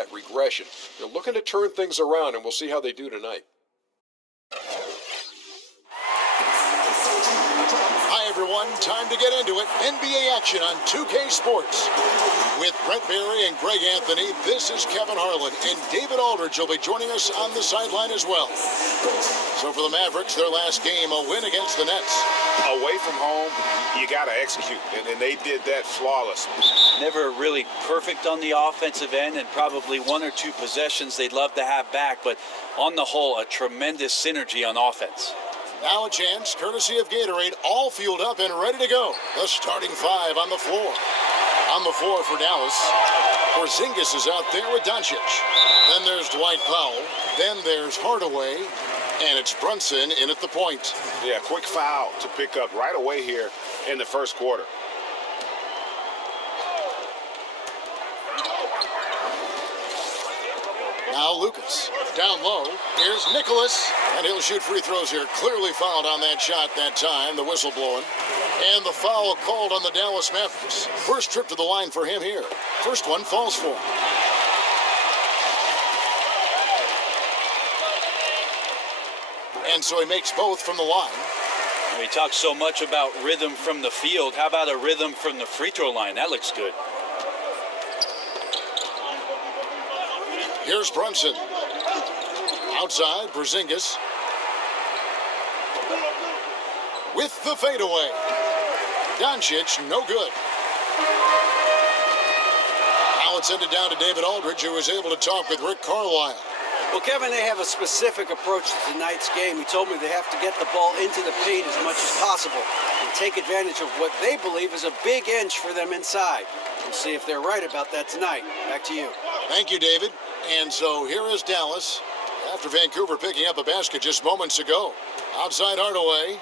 that regression. They're looking to turn things around, and we'll see how they do tonight. Hi, everyone. Time to get into it. NBA action on 2K Sports. With Brent Barry and Greg Anthony, this is Kevin Harlan, and David Aldridge will be joining us on the sideline as well. So for the Mavericks, their last game, a win against the Nets. Away from home, you got to execute, and they did that flawlessly. Never really perfect on the offensive end, and probably one or two possessions they'd love to have back, but on the whole, a tremendous synergy on offense. Now a chance, courtesy of Gatorade, all fueled up and ready to go. The starting five on the floor. On the floor for Dallas, Porzingis is out there with Doncic. Then there's Dwight Powell. Then there's Hardaway. And it's Brunson in at the point. Yeah, quick foul to pick up right away here in the first quarter. Now Lucas, down low. Here's Nicholas, and he'll shoot free throws here. Clearly fouled on that shot that time, the whistle blowing. And the foul called on the Dallas Mavericks. First trip to the line for him here. First one falls for him. And so he makes both from the line. We talk so much about rhythm from the field. How about a rhythm from the free throw line? That looks good. Here's Brunson. Outside, Porzingis. With the fadeaway. Doncic, no good. Now it's ended down to David Aldridge, who was able to talk with Rick Carlisle. Well, Kevin, they have a specific approach to tonight's game. He told me they have to get the ball into the paint as much as possible and take advantage of what they believe is a big inch for them inside. We'll see if they're right about that tonight. Back to you. Thank you, David. And so here is Dallas after Vancouver picking up a basket just moments ago. Outside Hardaway.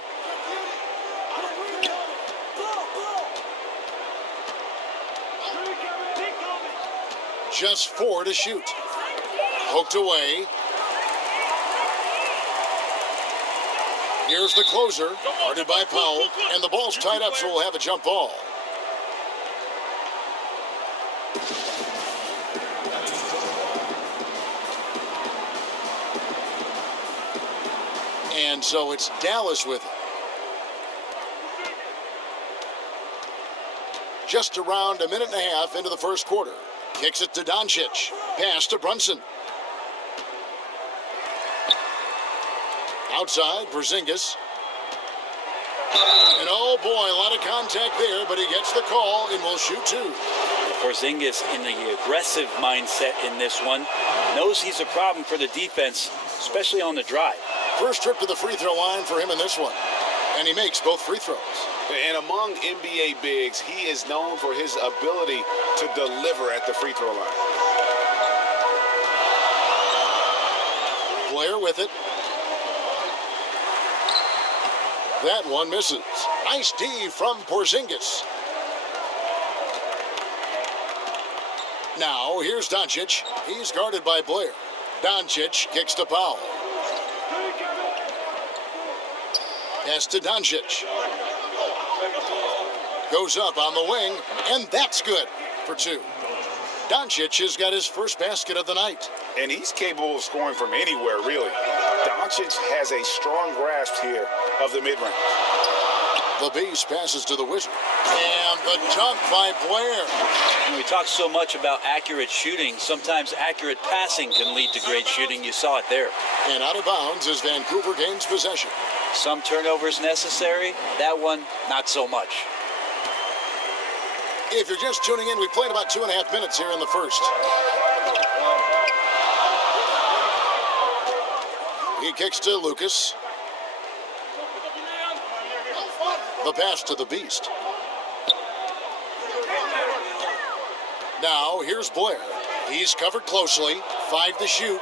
Just 4 to shoot. Poked away. Here's the closer, guarded by Powell, and the ball's tied up, so we'll have a jump ball. And so it's Dallas with it. Just around a minute and a half into the first quarter. Kicks it to Doncic. Pass to Brunson. Outside, Porzingis. And oh boy, a lot of contact there, but he gets the call and will shoot two. Porzingis in the aggressive mindset in this one. Knows he's a problem for the defense, especially on the drive. First trip to the free throw line for him in this one. And he makes both free throws. And among NBA bigs, he is known for his ability to deliver at the free throw line. Blair with it. That one misses. Nice D from Porzingis. Now, here's Doncic. He's guarded by Blair. Doncic kicks to Powell. Pass to Doncic. Goes up on the wing, and that's good for two. Doncic has got his first basket of the night. And he's capable of scoring from anywhere, really. Doncic has a strong grasp here of the mid-range. The Beast passes to the Wizard. And the dunk by Blair. We talk so much about accurate shooting. Sometimes accurate passing can lead to great shooting. You saw it there. And out of bounds as Vancouver gains possession. Some turnovers necessary. That one, not so much. If you're just tuning in, we played about 2.5 minutes here in the first. He kicks to Lucas. The pass to the Beast. Now, here's Blair. He's covered closely. 5 to shoot.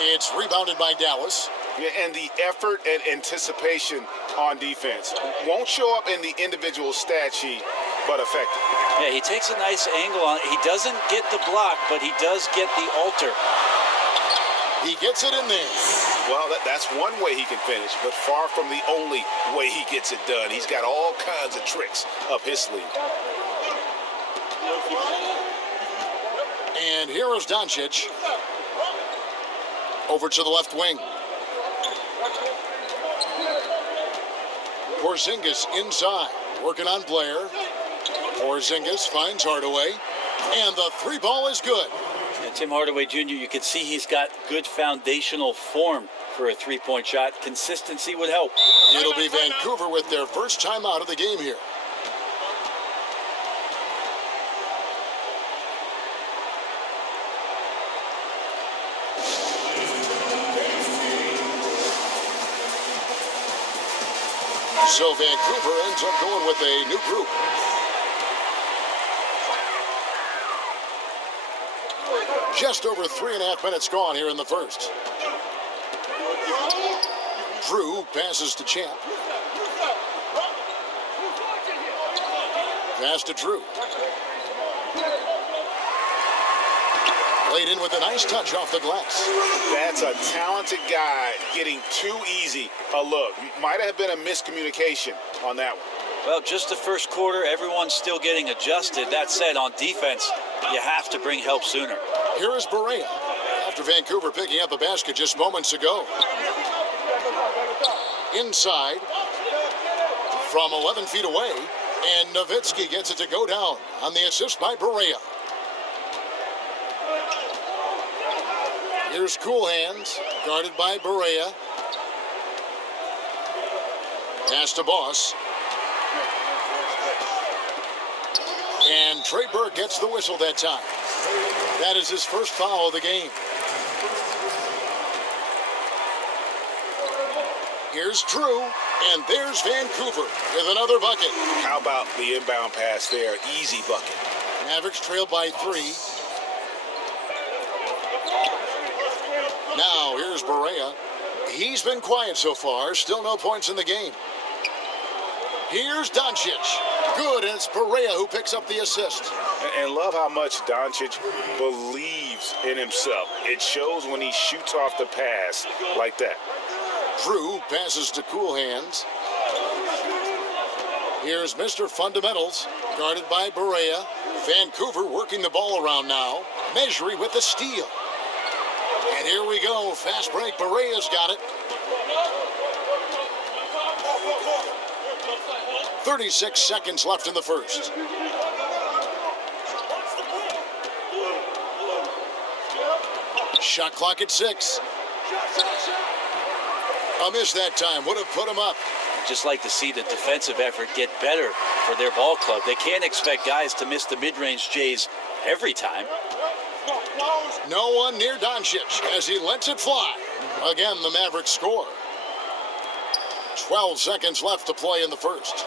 It's rebounded by Dallas. Yeah, and the effort and anticipation on defense won't show up in the individual stat sheet, but effective. Yeah, he takes a nice angle on it. He doesn't get the block, but he does get the alter. He gets it in there. Well, that's one way he can finish, but far from the only way he gets it done. He's got all kinds of tricks up his sleeve. And here is Doncic. Over to the left wing. Porzingis inside, working on Blair. Porzingis finds Hardaway, and the three ball is good. Yeah, Tim Hardaway Jr., you can see he's got good foundational form for a three-point shot. Consistency would help. It'll be Vancouver with their first time out of the game here. So Vancouver ends up going with a new group. Just over 3.5 minutes gone here in the first. Drew passes to Champ. Pass to Drew. Laid in with a nice touch off the glass. That's a talented guy getting too easy a look. Might have been a miscommunication on that one. Well, just the first quarter, everyone's still getting adjusted. That said, on defense, you have to bring help sooner. Here is Berea after Vancouver picking up a basket just moments ago. Inside from 11 feet away, and Nowitzki gets it to go down on the assist by Berea. Here's Cool Hands, guarded by Berea. Pass to Boss. And Trey Burke gets the whistle that time. That is his first foul of the game. Here's Drew, and there's Vancouver with another bucket. How about the inbound pass there? Easy bucket. Mavericks trail by 3. Now, here's Berea. He's been quiet so far. Still no points in the game. Here's Doncic. Good, and it's Berea who picks up the assist. And love how much Doncic believes in himself. It shows when he shoots off the pass like that. Drew passes to Cool Hands. Here's Mr. Fundamentals, guarded by Berea. Vancouver working the ball around now. Measury with the steal. And here we go. Fast break. Berea's got it. 36 seconds left in the first. Shot clock at 6. A miss that time. Would have put him up. Just like to see the defensive effort get better for their ball club. They can't expect guys to miss the mid-range Jays every time. No one near Doncic as he lets it fly. Again, the Mavericks score. 12 seconds left to play in the first.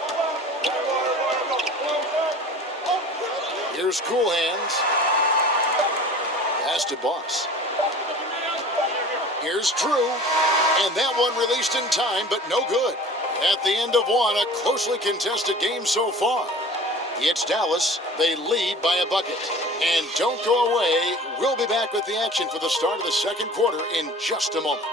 Here's Cool Hands. Pass to Boss. Here's Drew. And that one released in time, but no good. At the end of one, a closely contested game so far. It's Dallas. They lead by a bucket. And don't go away. We'll be back with the action for the start of the second quarter in just a moment.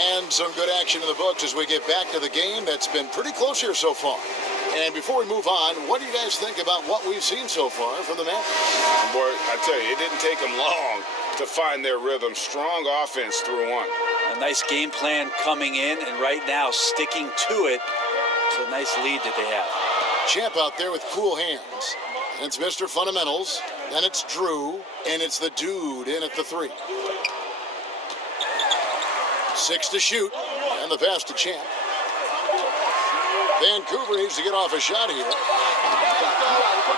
And some good action in the books as we get back to the game that's been pretty close here so far. And before we move on, what do you guys think about what we've seen so far from the Mavericks? Boy, I tell you, it didn't take them long to find their rhythm. Strong offense through one. A nice game plan coming in, and right now sticking to it. It's a nice lead that they have. Champ out there with Cool Hands. And it's Mr. Fundamentals. Then it's Drew. And it's the dude in at the 3. 6 to shoot. And the pass to Champ. Vancouver needs to get off a shot here.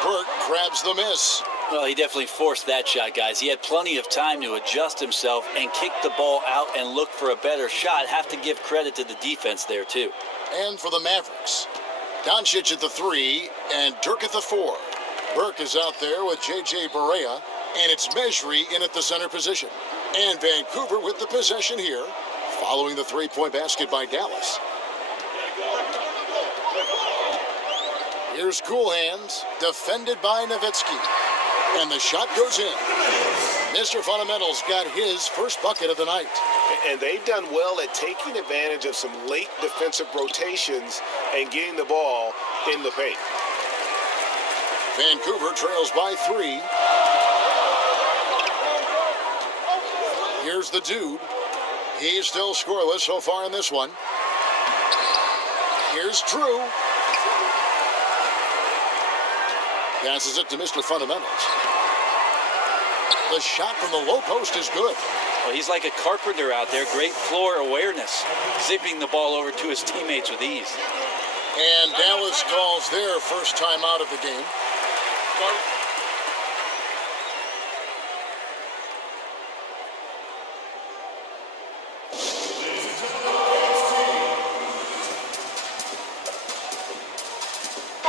Burke grabs the miss. Well, he definitely forced that shot, guys. He had plenty of time to adjust himself and kick the ball out and look for a better shot. Have to give credit to the defense there, too. And for the Mavericks, Doncic at the 3 and Dirk at the 4. Burke is out there with J.J. Berea, and it's Measury in at the center position. And Vancouver with the possession here, following the three-point basket by Dallas. Here's Cool Hands, defended by Nowitzki. And the shot goes in. Mr. Fundamentals got his first bucket of the night. And they've done well at taking advantage of some late defensive rotations and getting the ball in the paint. Vancouver trails by 3. Here's the dude. He's still scoreless so far in this one. Here's Drew. Passes it to Mr. Fundamentals. The shot from the low post is good. Well, he's like a carpenter out there. Great floor awareness. Zipping the ball over to his teammates with ease. And Dallas calls their first time out of the game.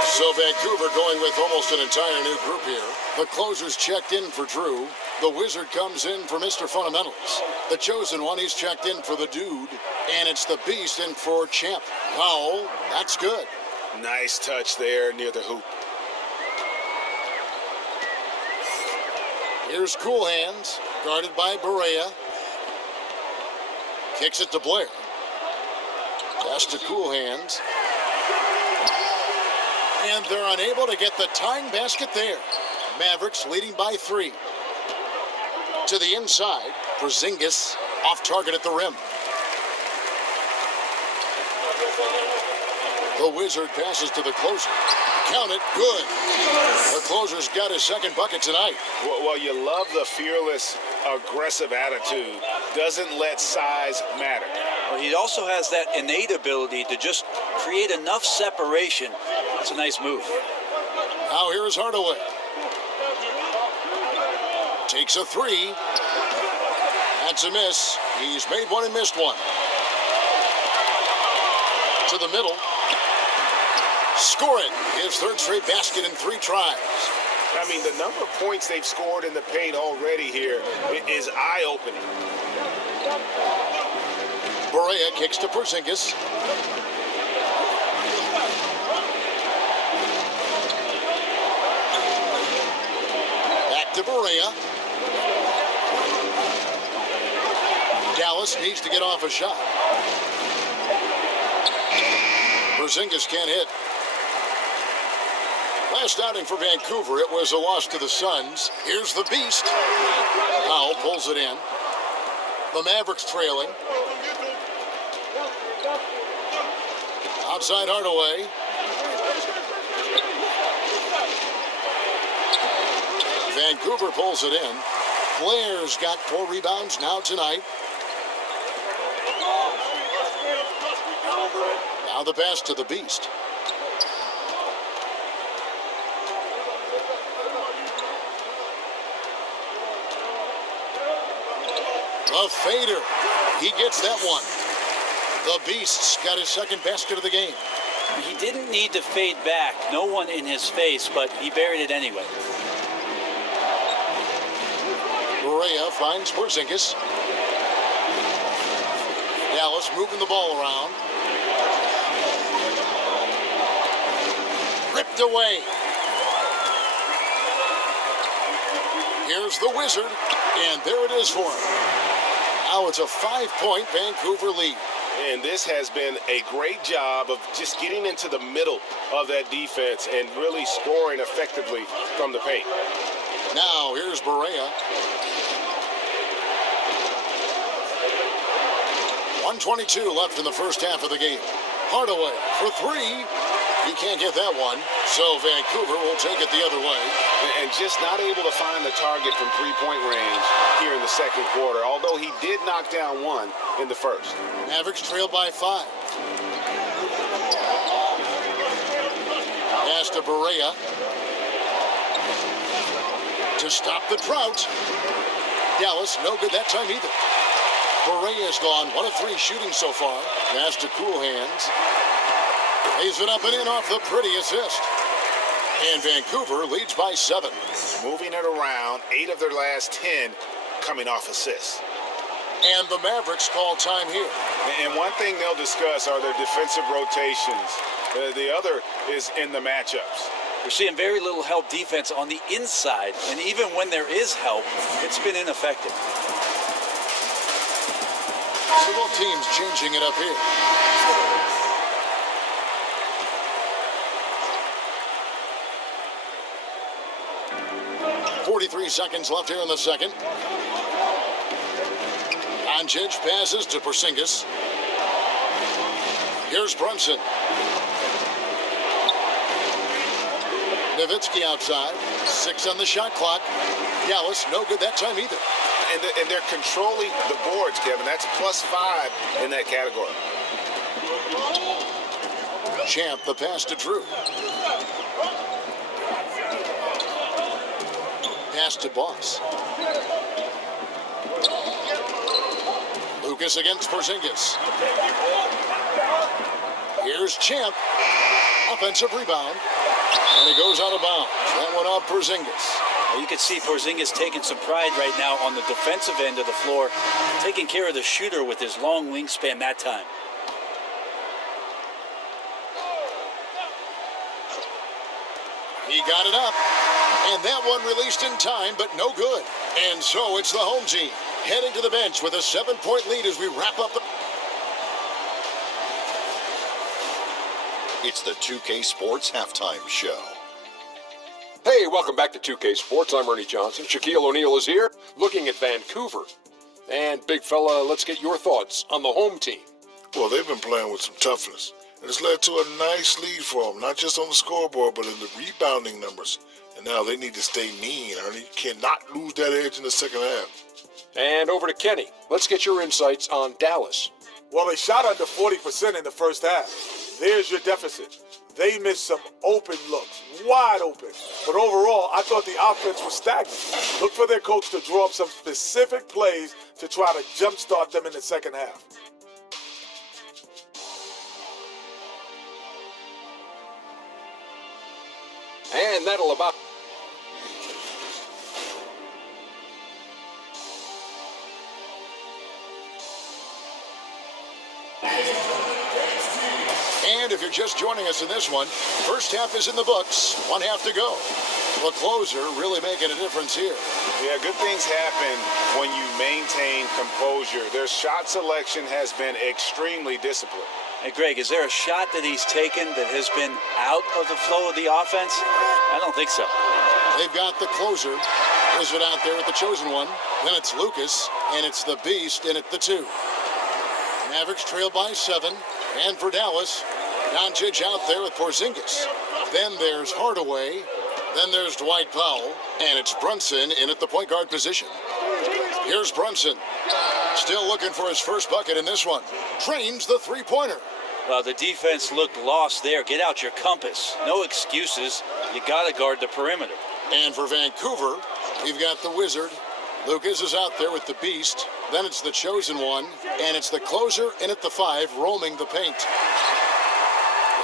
So Vancouver going with almost an entire new group here. The closer's checked in for Drew. The Wizard comes in for Mr. Fundamentals. The chosen one, he's checked in for the dude. And it's the Beast in for Champ. Powell, that's good. Nice touch there near the hoop. Here's Cool Hands, guarded by Barea. Kicks it to Blair. Pass to Cool Hands. And they're unable to get the tying basket there. Mavericks leading by 3. To the inside, Porzingis off target at the rim. The Wizard passes to the closer. Count it, good. The closer's got his second bucket tonight. Well, you love the fearless, aggressive attitude. Doesn't let size matter. Well, he also has that innate ability to just create enough separation. That's a nice move. Now here's Hardaway. Takes a 3. That's a miss. He's made one and missed one. To the middle. Score it. His third straight basket in 3 tries. I mean, the number of points they've scored in the paint already here is eye-opening. Barea kicks to Porzingis. Back to Barea. Dallas needs to get off a shot. Porzingis can't hit. Last outing for Vancouver, it was a loss to the Suns. Here's the Beast. Powell pulls it in. The Mavericks trailing. Outside Hardaway. Vancouver pulls it in. Blair's got 4 rebounds now tonight. Now the pass to the Beast. The fader. He gets that one. The Beast's got his second basket of the game. He didn't need to fade back. No one in his face, but he buried it anyway. Barea finds Porzingis. Dallas moving the ball around. Ripped away. Here's the Wizard, and there it is for him. Now it's a 5-point Vancouver lead. And this has been a great job of just getting into the middle of that defense and really scoring effectively from the paint. Now here's Barea. 1:22 left in the first half of the game. Hardaway for 3. He can't get that one, so Vancouver will take it the other way. And just not able to find the target from three-point range here in the second quarter, although he did knock down one in the first. Mavericks trail by 5. Pass to Barea. To stop the drought. Dallas, no good that time either. Barea's gone 1 of 3 shooting so far. Pass to Cool Hands. Lays it up and in off the pretty assist. And Vancouver leads by 7. Moving it around, 8 of their last 10 coming off assists. And the Mavericks call time here. And one thing they'll discuss are their defensive rotations. The other is in the matchups. We're seeing very little help defense on the inside, and even when there is help, it's been ineffective. So both teams changing it up here. 43 seconds left here in the second. Doncic passes to Porzingis. Here's Brunson. Nowitzki outside. 6 on the shot clock. Dallas, no good that time either. And they're controlling the boards, Kevin. That's +5 in that category. Champ, the pass to Drew. Pass to Boss. Lucas against Porzingis. Here's Champ. Offensive rebound. And he goes out of bounds. That one off Porzingis. You can see Porzingis taking some pride right now on the defensive end of the floor, taking care of the shooter with his long wingspan that time. He got it up. And that one released in time, but no good. And so it's the home team heading to the bench with a 7-point lead as we wrap up the... It's the 2K Sports Halftime Show. Hey, welcome back to 2K Sports. I'm Ernie Johnson. Shaquille O'Neal is here, looking at Vancouver. And big fella, let's get your thoughts on the home team. Well, they've been playing with some toughness, and it's led to a nice lead for them, not just on the scoreboard, but in the rebounding numbers. And now they need to stay mean, Ernie. You cannot lose that edge in the second half. And over to Kenny. Let's get your insights on Dallas. Well, they shot under 40% in the first half. There's your deficit. They missed some open looks, wide open. But overall, I thought the offense was stagnant. Look for their coach to draw up some specific plays to try to jumpstart them in the second half. And that'll about... And if you're just joining us in this one, first half is in the books. 1 half to go. The closer really making a difference here. Yeah, good things happen when you maintain composure. Their shot selection has been extremely disciplined. Hey, Greg, is there a shot that he's taken that has been out of the flow of the offense? I don't think so. They've got the closer. Wizard out there with the chosen one. Then it's Lucas, and it's the Beast in at the 2. Mavericks trail by 7. And for Dallas, Doncic out there with Porzingis. Then there's Hardaway. Then there's Dwight Powell. And it's Brunson in at the point guard position. Here's Brunson. Still looking for his first bucket in this one. Trains the three-pointer. Well, the defense looked lost there. Get out your compass. No excuses. You got to guard the perimeter. And for Vancouver, we've got the Wizard. Lucas is out there with the Beast. Then it's the chosen one. And it's the closer in at the 5, roaming the paint.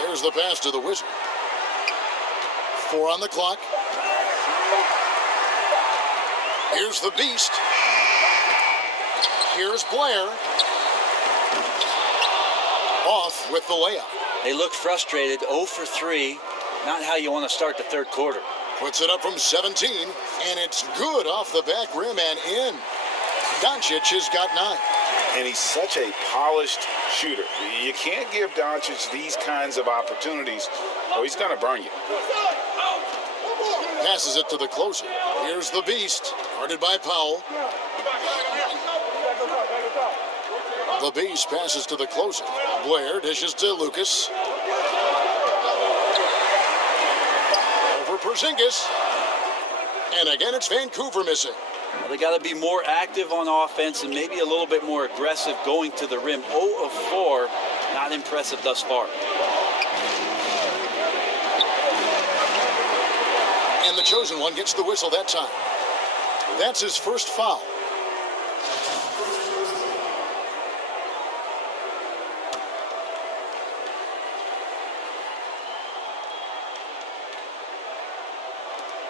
There's the pass to the Wizard. 4 on the clock. Here's the Beast. Here's Blair. Off with the layup. They look frustrated, 0 for 3. Not how you want to start the third quarter. Puts it up from 17, and it's good off the back rim and in. Doncic has got 9. And he's such a polished shooter. You can't give Doncic these kinds of opportunities, or he's going to burn you. Passes it to the closer. Here's the Beast, guarded by Powell. The Beast passes to the closer. Blair dishes to Lucas. Over Porzingis. And again, it's Vancouver missing. Well, they got to be more active on offense and maybe a little bit more aggressive going to the rim. 0 of 4, not impressive thus far. And the chosen one gets the whistle that time. That's his first foul.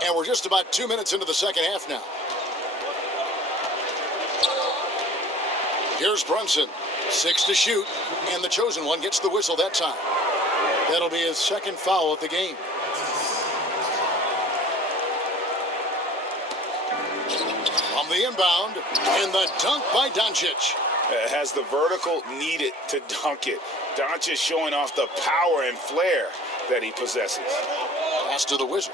And we're just about 2 minutes into the second half now. Here's Brunson. 6 to shoot. And the chosen one gets the whistle that time. That'll be his second foul of the game. From the inbound. And the dunk by Doncic. Has the vertical needed to dunk it. Doncic showing off the power and flair that he possesses. Pass to the Wizard.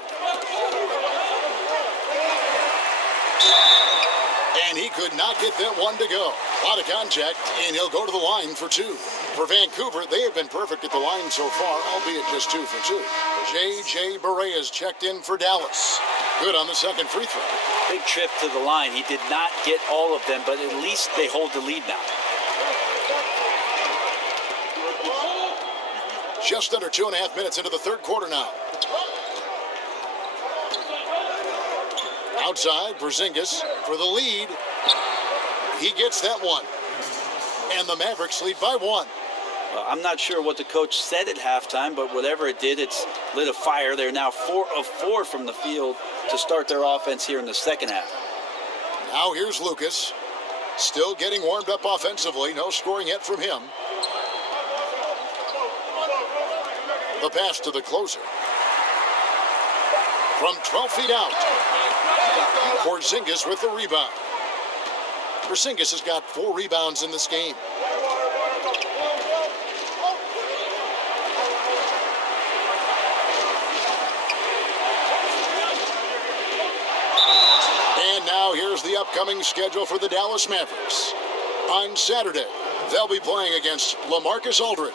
And he could not get that one to go. A lot of contact, and he'll go to the line for two. For Vancouver, they have been perfect at the line so far, albeit just 2 for 2. J.J. Barea's checked in for Dallas. Good on the second free throw. Big trip to the line. He did not get all of them, but at least they hold the lead now. Just under 2.5 minutes into the third quarter now. Outside, Porzingis for the lead. He gets that one. And the Mavericks lead by 1. I'm not sure what the coach said at halftime, but whatever it did, it's lit a fire. They're now 4 of 4 from the field to start their offense here in the second half. Now here's Lucas. Still getting warmed up offensively. No scoring yet from him. The pass to the closer. From 12 feet out. Porzingis with the rebound. Porzingis has got 4 rebounds in this game. And now here's the upcoming schedule for the Dallas Mavericks. On Saturday, they'll be playing against LaMarcus Aldridge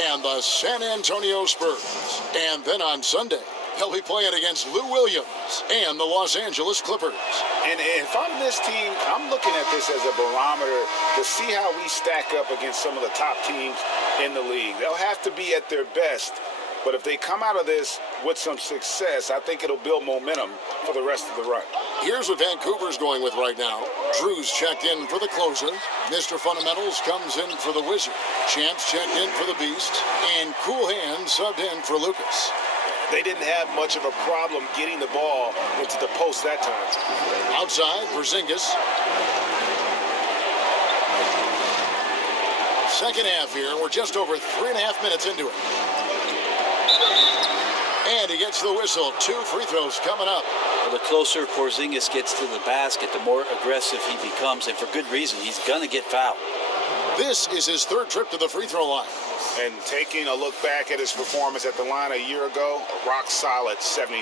and the San Antonio Spurs. And then on Sunday, they'll be playing against Lou Williams and the Los Angeles Clippers. And if I'm this team, I'm looking at this as a barometer to see how we stack up against some of the top teams in the league. They'll have to be at their best, but if they come out of this with some success, I think it'll build momentum for the rest of the run. Here's what Vancouver's going with right now. Drew's checked in for the closer. Mr. Fundamentals comes in for the Wizard. Champs checked in for the Beast. And Cool Hand subbed in for Lucas. They didn't have much of a problem getting the ball into the post that time. Outside, Porzingis. Second half here. We're just over 3.5 minutes into it. And he gets the whistle. 2 free throws coming up. Well, the closer Porzingis gets to the basket, the more aggressive he becomes, and for good reason. He's going to get fouled. This is his 3rd trip to the free throw line. And taking a look back at his performance at the line a year ago, a rock solid 79%.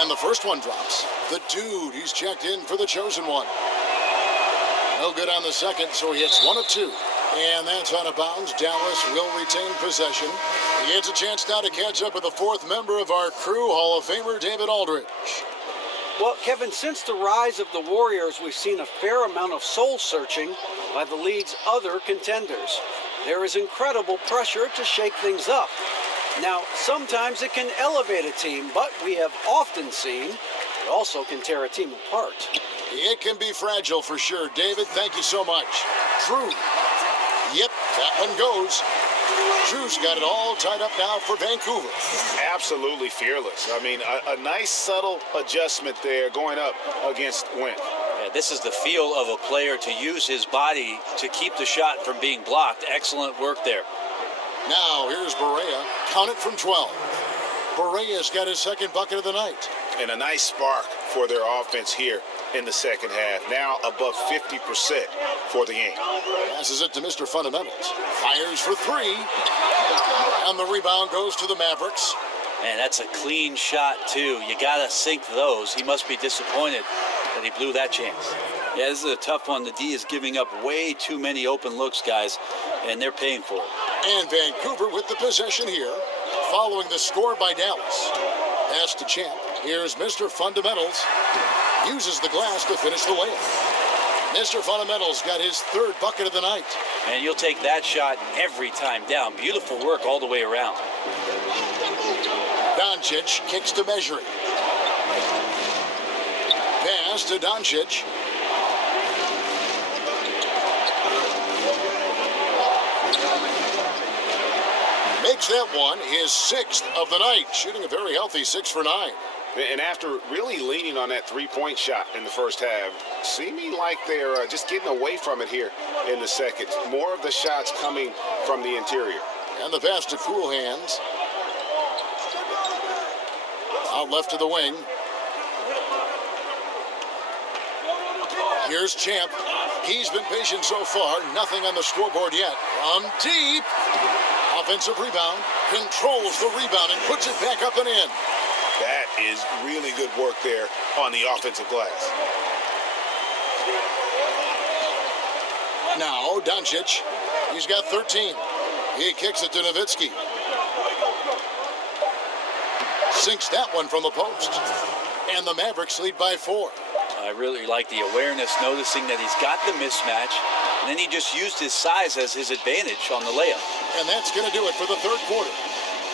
And the first one drops. The dude, he's checked in for the chosen one. No good on the second, so he hits 1 of 2. And that's out of bounds. Dallas will retain possession. He gets a chance now to catch up with the 4th member of our crew, Hall of Famer David Aldridge. Well, Kevin, since the rise of the Warriors, we've seen a fair amount of soul-searching by the league's other contenders. There is incredible pressure to shake things up. Now, sometimes it can elevate a team, but we have often seen it also can tear a team apart. It can be fragile for sure. David, thank you so much. Drew. Yep, that one goes. Drew's got it all tied up now for Vancouver. Absolutely fearless. I mean, a nice subtle adjustment there going up against Wentz. Yeah, this is the feel of a player to use his body to keep the shot from being blocked. Excellent work there. Now here's Barea. Count it from 12. Barea's got his 2nd bucket of the night. And a nice spark for their offense here in the second half. Now above 50% for the game. Passes it to Mr. Fundamentals. Fires for 3. And the rebound goes to the Mavericks. Man, that's a clean shot, too. You got to sink those. He must be disappointed that he blew that chance. Yeah, this is a tough one. The D is giving up way too many open looks, guys, and they're paying for it. And Vancouver with the possession here, following the score by Dallas. Pass to Champ. Here's Mr. Fundamentals. Uses the glass to finish the layup. Mr. Fundamentals got his 3rd bucket of the night. And you'll take that shot every time down. Beautiful work all the way around. Doncic kicks to Measuring. Pass to Doncic. Makes that one his 6th of the night, shooting a very healthy 6 for 9. And after really leaning on that 3-point shot in the first half, seeming like they're just getting away from it here in the second. More of the shots coming from the interior. And the pass to Cool Hands. Out left to the wing. Here's Champ. He's been patient so far. Nothing on the scoreboard yet. From deep. Offensive rebound. Controls the rebound and puts it back up and in. That is really good work there on the offensive glass. Now, Doncic. He's got 13. He kicks it to Nowitzki. Sinks that one from the post. And the Mavericks lead by 4. I really like the awareness, noticing that he's got the mismatch, and then he just used his size as his advantage on the layup. And that's going to do it for the third quarter.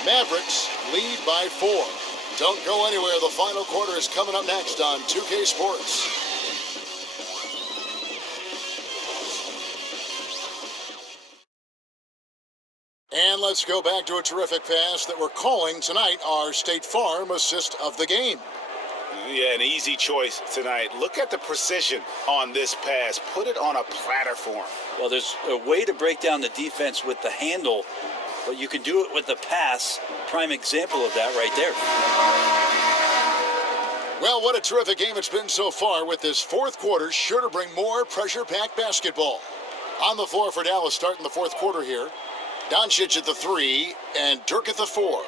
Mavericks lead by 4. Don't go anywhere. The final quarter is coming up next on 2K Sports. And let's go back to a terrific pass that we're calling tonight our State Farm assist of the game. Yeah, an easy choice tonight. Look at the precision on this pass. Put it on a platter for him. Well, there's a way to break down the defense with the handle, but you can do it with the pass. Prime example of that right there. Well, what a terrific game it's been so far, with this fourth quarter sure to bring more pressure-packed basketball. On the floor for Dallas starting the fourth quarter here. Doncic at the 3 and Dirk at the 4.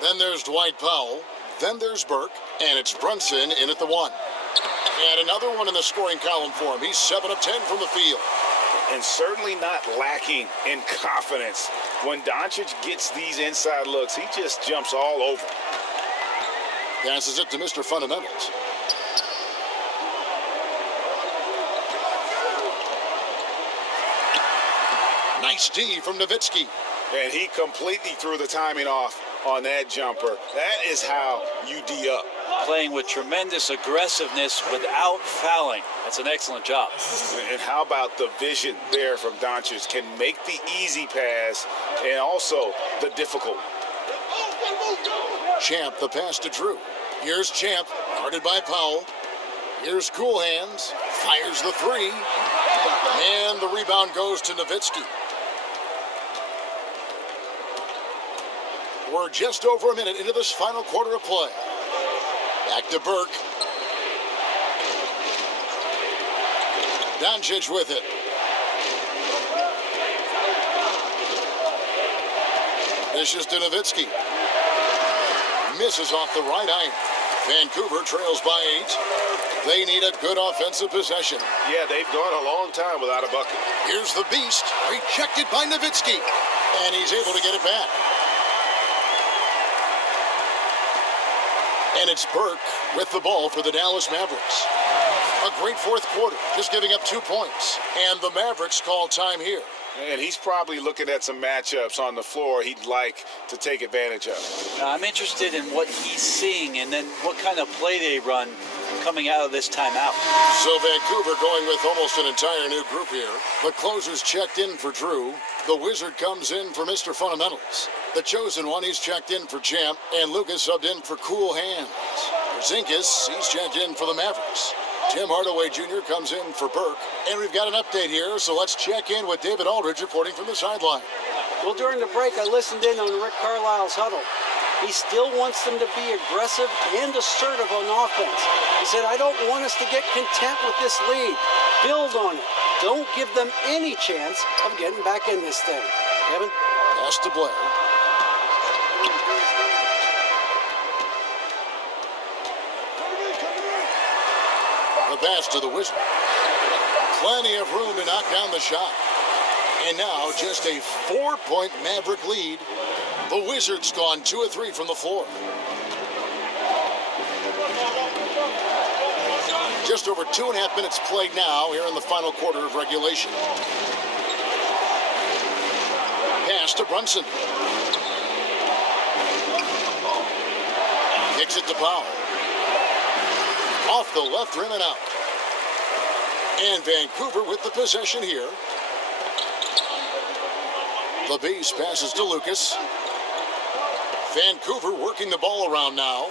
Then there's Dwight Powell. Then there's Burke, and it's Brunson in at the 1. And another one in the scoring column for him. He's 7 of 10 from the field. And certainly not lacking in confidence. When Doncic gets these inside looks, he just jumps all over. Passes it to Mr. Fundamentals. Nice D from Nowitzki. And he completely threw the timing off on that jumper. That is how you D up. Playing with tremendous aggressiveness without fouling. That's an excellent job. And how about the vision there from Doncic? Can make the easy pass and also the difficult. Champ, the pass to Drew. Here's Champ, guarded by Powell. Here's Cool Hands, fires the 3. And the rebound goes to Nowitzki. We're just over a minute into this final quarter of play. Back to Burke. Doncic with it. Dishes to Nowitzki. Misses off the right iron. Vancouver trails by 8. They need a good offensive possession. Yeah, they've gone a long time without a bucket. Here's the beast, rejected by Nowitzki. And he's able to get it back. And it's Burke with the ball for the Dallas Mavericks. A great fourth quarter, just giving up 2 points. And the Mavericks call time here. And he's probably looking at some matchups on the floor he'd like to take advantage of. Now, I'm interested in what he's seeing and then what kind of play they run coming out of this timeout. So Vancouver going with almost an entire new group here. The closer's checked in for Drew. The Wizard comes in for Mr. Fundamentals. The chosen one, he's checked in for Champ. And Lucas subbed in for Cool Hands. Zinkus, he's checked in for the Mavericks. Tim Hardaway Jr. comes in for Burke. And we've got an update here, so let's check in with David Aldridge reporting from the sideline. Well, during the break, I listened in on Rick Carlisle's huddle. He still wants them to be aggressive and assertive on offense. He said, I don't want us to get content with this lead. Build on it. Don't give them any chance of getting back in this thing. Kevin? Pass to Blair. The pass to the Wizard. Plenty of room to knock down the shot. And now just a 4-point Maverick lead. The Wizards gone 2 of 3 from the floor. Just over 2.5 minutes played now here in the final quarter of regulation. Pass to Brunson. Kicks it to Powell. Off the left rim and out. And Vancouver with the possession here. The beast passes to Lucas. Vancouver working the ball around now.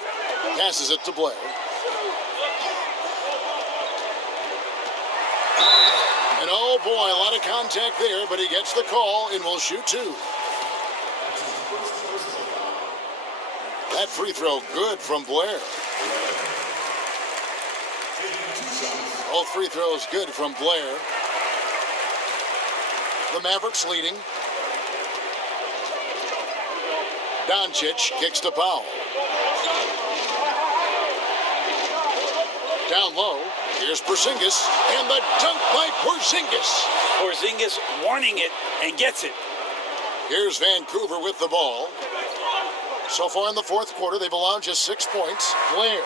Passes it to Blair. And oh boy, a lot of contact there, but he gets the call and will shoot 2. That free throw good from Blair. Both free throws good from Blair. The Mavericks leading. Doncic kicks to Powell. Down low, here's Porzingis, and the dunk by Porzingis. Porzingis wanting it and gets it. Here's Vancouver with the ball. So far in the fourth quarter, they've allowed just 6 points. Blair.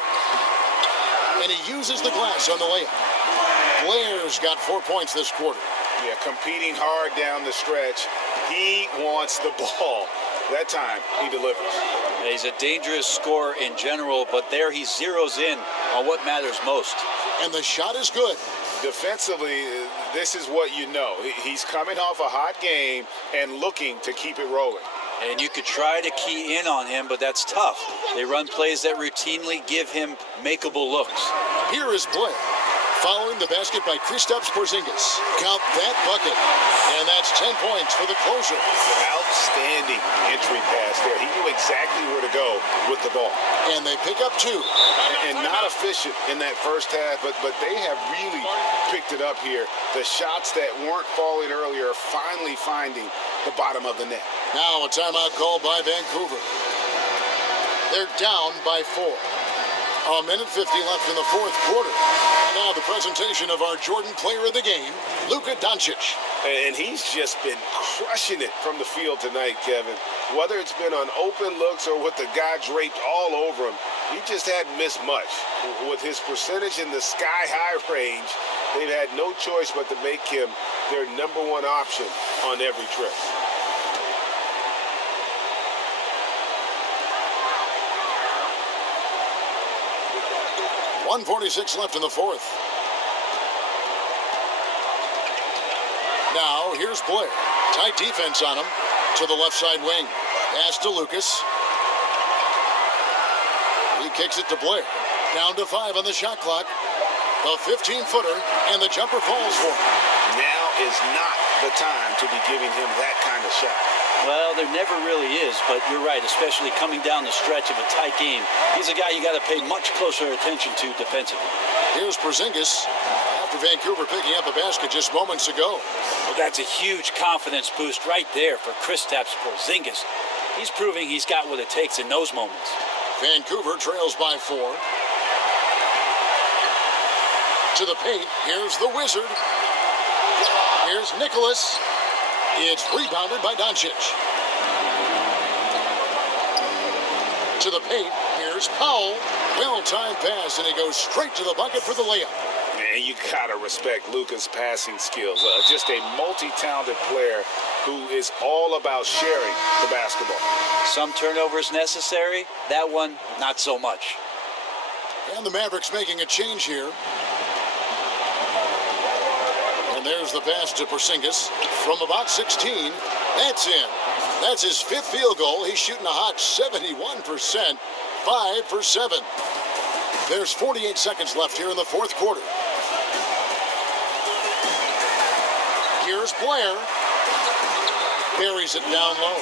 And he uses the glass on the layup. Blair's got 4 points this quarter. Yeah, competing hard down the stretch. He wants the ball. That time, he delivers. He's a dangerous scorer in general, but there he zeroes in on what matters most. And the shot is good. Defensively, this is what you know. He's coming off a hot game and looking to keep it rolling. And you could try to key in on him, but that's tough. They run plays that routinely give him makeable looks. Here is Blair. Following the basket by Kristaps Porzingis. Count that bucket. And that's 10 points for the closer. Outstanding entry pass there. He knew exactly where to go with the ball. And they pick up 2. And not efficient in that first half, but they have really picked it up here. The shots that weren't falling earlier are finally finding the bottom of the net. Now a timeout called by Vancouver. They're down by 4. A minute 50 left in the fourth quarter. Now the presentation of our Jordan player of the game, Luka Doncic. And he's just been crushing it from the field tonight, Kevin. Whether it's been on open looks or with the guy draped all over him, he just hadn't missed much. With his percentage in the sky-high range, they've had no choice but to make him their number one option on every trip. .146 left in the fourth. Now, here's Blair. Tight defense on him to the left side wing. Pass to Lucas. He kicks it to Blair. Down to 5 on the shot clock. The 15-footer, and the jumper falls for him. Now is not the time to be giving him that kind of shot. Well, there never really is, but you're right, especially coming down the stretch of a tight game. He's a guy you got to pay much closer attention to defensively. Here's Porzingis after Vancouver picking up a basket just moments ago. Well, that's a huge confidence boost right there for Kristaps Porzingis. He's proving he's got what it takes in those moments. Vancouver trails by 4. To the paint, here's the Wizard. Here's Nicholas. It's rebounded by Doncic. To the paint, here's Powell. Well-timed pass, and he goes straight to the bucket for the layup. Man, you gotta respect Luka's passing skills. Just a multi-talented player who is all about sharing the basketball. Some turnovers necessary, that one, not so much. And the Mavericks making a change here. And there's the pass to Porzingis from about 16. That's in. That's his 5th field goal. He's shooting a hot 71%, 5 for 7. There's 48 seconds left here in the fourth quarter. Here's Blair. Carries it down low.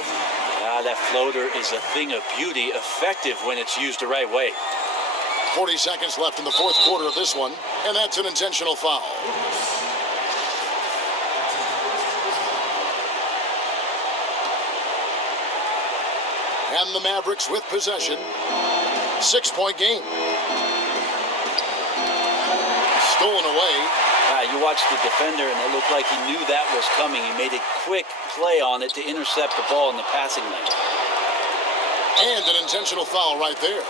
That floater is a thing of beauty, effective when it's used the right way. 40 seconds left in the fourth quarter of this one, and that's an intentional foul. And the Mavericks with possession. 6-point game. Stolen away. You watched the defender, and it looked like he knew that was coming. He made a quick play on it to intercept the ball in the passing lane. And an intentional foul right there.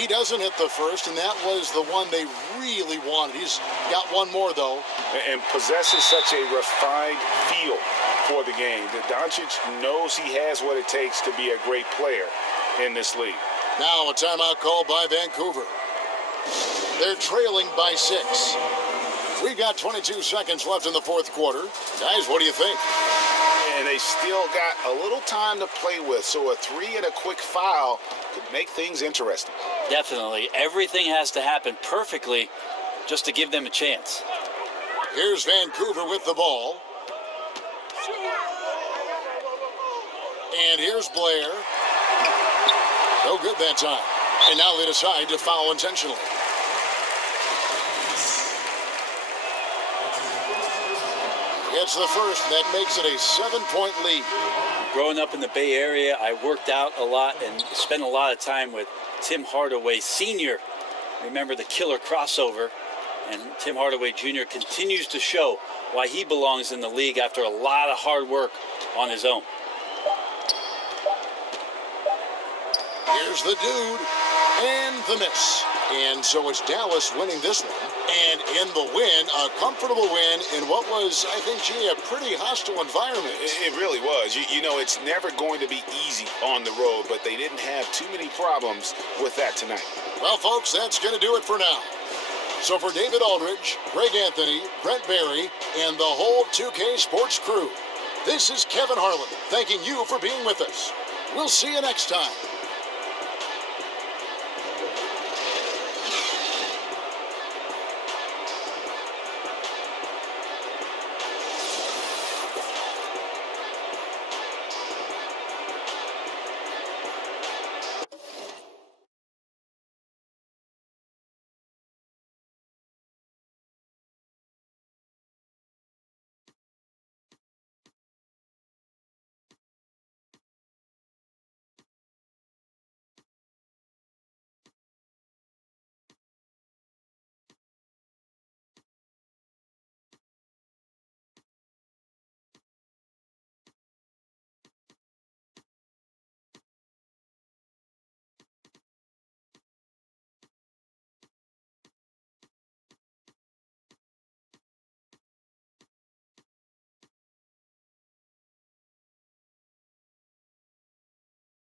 He doesn't hit the first, and that was the one they really wanted. He's got one more, though. And possesses such a refined feel for the game that Doncic knows he has what it takes to be a great player in this league. Now a timeout called by Vancouver. They're trailing by 6. We've got 22 seconds left in the fourth quarter. Guys, what do you think? And they still got a little time to play with, so a 3 and a quick foul could make things interesting. Definitely. Everything has to happen perfectly just to give them a chance. Here's Vancouver with the ball. And here's Blair. No good that time. And now they decide to foul intentionally. gets the first, and that makes it a 7-point lead. Growing up in the Bay Area, I worked out a lot and spent a lot of time with Tim Hardaway Sr. Remember the killer crossover, and Tim Hardaway Jr. continues to show why he belongs in the league after a lot of hard work on his own. Here's the dude, and the miss. And so it's Dallas winning this one. And in the win, a comfortable win in what was, I think, G, a pretty hostile environment. It really was. You know, it's never going to be easy on the road, but they didn't have too many problems with that tonight. Well, folks, that's going to do it for now. So for David Aldridge, Greg Anthony, Brent Barry, and the whole 2K Sports crew, this is Kevin Harlan thanking you for being with us. We'll see you next time.